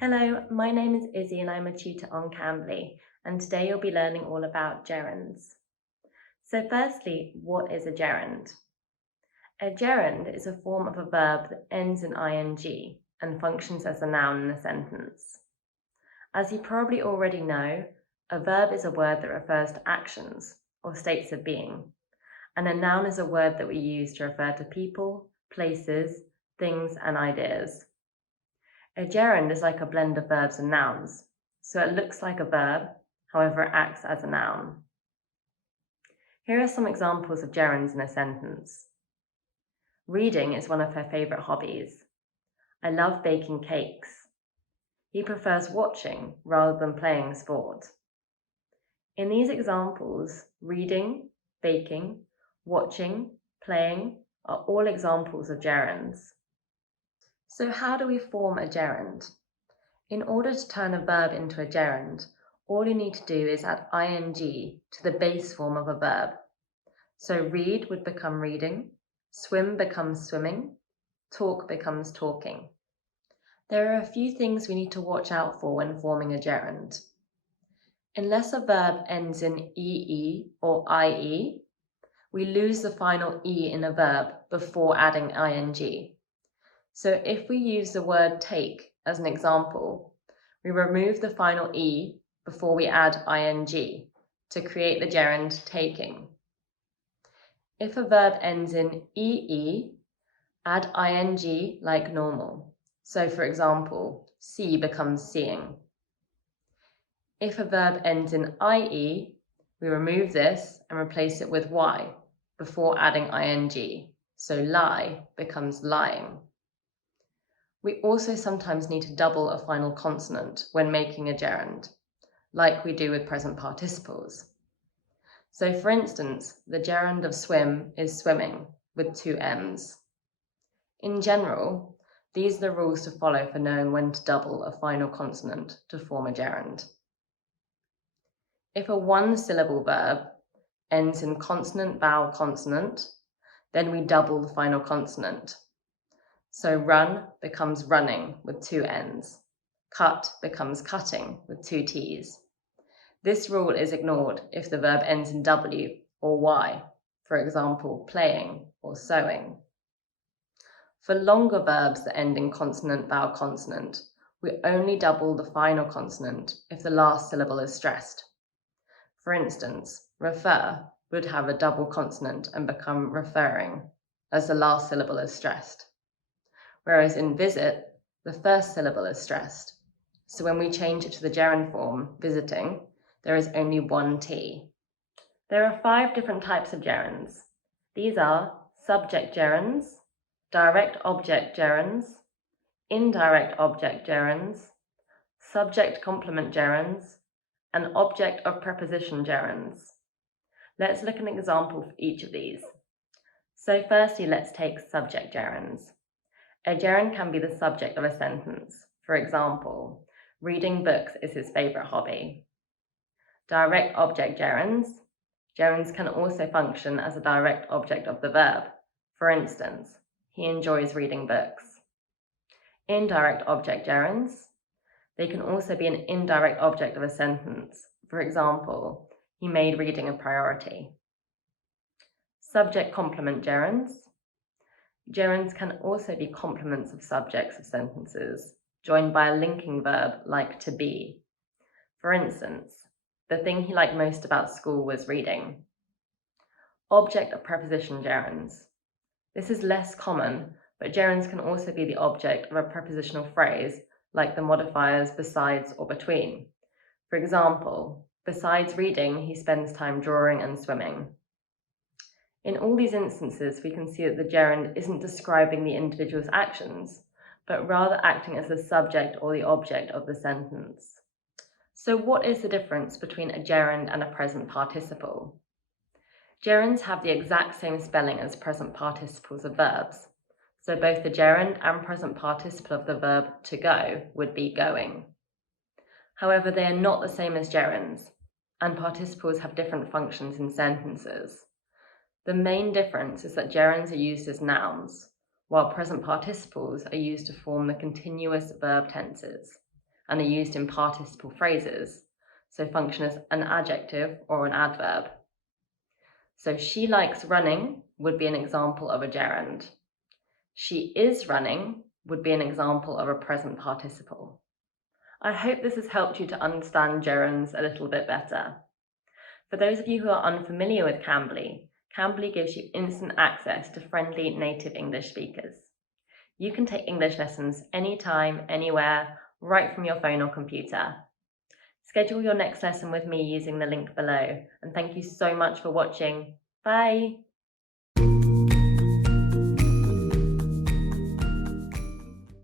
Hello, my name is Izzy and I'm a tutor on Cambly, and today you'll be learning all about gerunds. So firstly, what is a gerund? A gerund is a form of a verb that ends in ing and functions as a noun in a sentence. As you probably already know, a verb is a word that refers to actions or states of being, and a noun is a word that we use to refer to people, places, things, and ideas. A gerund is like a blend of verbs and nouns, so it looks like a verb, however it acts as a noun. Here are some examples of gerunds in a sentence. Reading is one of her favourite hobbies. I love baking cakes. He prefers watching rather than playing sport. In these examples, reading, baking, watching, playing are all examples of gerunds. So how do we form a gerund? In order to turn a verb into a gerund, all you need to do is add ing to the base form of a verb. So read would become reading, swim becomes swimming, talk becomes talking. There are a few things we need to watch out for when forming a gerund. Unless a verb ends in ee or ie, we lose the final e in a verb before adding ing. So if we use the word take as an example, we remove the final e before we add ing to create the gerund taking. If a verb ends in ee, add ing like normal. So for example, see becomes seeing. If a verb ends in ie, we remove this and replace it with y before adding ing. So lie becomes lying. We also sometimes need to double a final consonant when making a gerund, like we do with present participles. So for instance, the gerund of swim is swimming with two M's. In general, these are the rules to follow for knowing when to double a final consonant to form a gerund. If a one-syllable verb ends in consonant, vowel, consonant, then we double the final consonant. So run becomes running with two N's. Cut becomes cutting with two T's. This rule is ignored if the verb ends in W or Y, for example, playing or sewing. For longer verbs that end in consonant, vowel, consonant, we only double the final consonant if the last syllable is stressed. For instance, refer would have a double consonant and become referring, as the last syllable is stressed. Whereas in visit, the first syllable is stressed. So when we change it to the gerund form, visiting, there is only one T. There are 5 different types of gerunds. These are subject gerunds, direct object gerunds, indirect object gerunds, subject complement gerunds, and object of preposition gerunds. Let's look at an example for each of these. So firstly, let's take subject gerunds. A gerund can be the subject of a sentence. For example, reading books is his favourite hobby. Direct object gerunds. Gerunds can also function as a direct object of the verb. For instance, he enjoys reading books. Indirect object gerunds. They can also be an indirect object of a sentence. For example, he made reading a priority. Subject complement gerunds. Gerunds can also be complements of subjects of sentences, joined by a linking verb like to be. For instance, the thing he liked most about school was reading. Object of preposition gerunds. This is less common, but gerunds can also be the object of a prepositional phrase, like the modifiers besides or between. For example, besides reading, he spends time drawing and swimming. In all these instances, we can see that the gerund isn't describing the individual's actions, but rather acting as the subject or the object of the sentence. So what is the difference between a gerund and a present participle? Gerunds have the exact same spelling as present participles of verbs, so both the gerund and present participle of the verb to go would be going. However, they are not the same as gerunds, and participles have different functions in sentences. The main difference is that gerunds are used as nouns, while present participles are used to form the continuous verb tenses. and are used in participle phrases, so function as an adjective or an adverb. So she likes running would be an example of a gerund. She is running would be an example of a present participle. I hope this has helped you to understand gerunds a little bit better. For those of you who are unfamiliar with Cambly, Cambly gives you instant access to friendly native English speakers. You can take English lessons anytime, anywhere, right from your phone or computer. Schedule your next lesson with me using the link below, and thank you so much for watching. Bye!